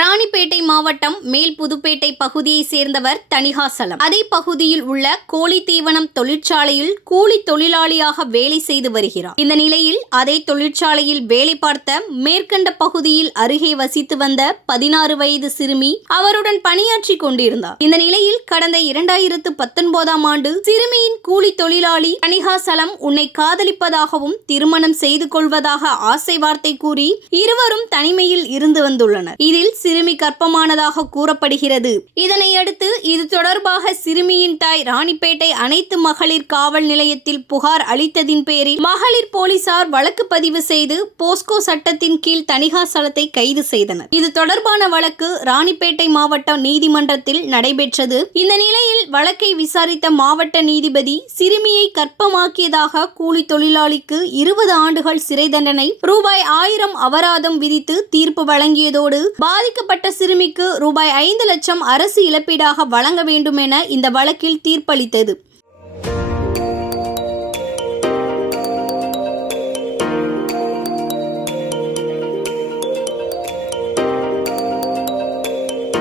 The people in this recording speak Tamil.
ராணிப்பேட்டை மாவட்டம் மேல் புதுப்பேட்டை பகுதியை சேர்ந்தவர் தணிகாசலம். அதே பகுதியில் உள்ள கோழி தீவனம் தொழிற்சாலையில் கூலி தொழிலாளியாக வேலை செய்து வருகிறார். இந்த நிலையில் அதே தொழிற்சாலையில் வேலை பார்த்த மேற்கண்ட பகுதியில் அருகே வசித்து வந்த 16 வயது சிறுமி அவருடன் பணியாற்றி கொண்டிருந்தார். இந்த நிலையில் கடந்த 2019ஆம் ஆண்டு சிறுமியின் கூலி தொழிலாளி தணிகாசலம் உன்னை காதலிப்பதாகவும் திருமணம் செய்து கொள்வதாக ஆசை வார்த்தை கூறி இருவரும் தனிமையில் இருந்து வந்துள்ளனர். இதில் சிறுமி கர்ப்பமானதாக கூறப்படுகிறது. இதனையடுத்து இது தொடர்பாக சிறுமியின் தாய் ராணிப்பேட்டை அனைத்து மகளிர் காவல் நிலையத்தில் புகார் அளித்ததின் பேரில் மகளிர் போலீசார் வழக்கு பதிவு செய்து போஸ்கோ சட்டத்தின் கீழ் தணிகாசலத்தை கைது செய்தனர். இது தொடர்பான வழக்கு ராணிப்பேட்டை மாவட்ட நீதிமன்றத்தில் நடைபெற்றது. இந்த நிலையில் வழக்கை விசாரித்த மாவட்ட நீதிபதி சிறுமியை கர்ப்பமாக்கியதாக கூலி தொழிலாளிக்கு 20 ஆண்டுகள் சிறை தண்டனை, ரூபாய் 1000 அபராதம் விதித்து தீர்ப்பு வழங்கியதோடு பாதிக்கப்பட்ட சிறுமிக்கு ரூபாய் 5 லட்சம் அரசு இழப்பீடாக வழங்க வேண்டும் என இந்த வழக்கில் தீர்ப்பளித்தது.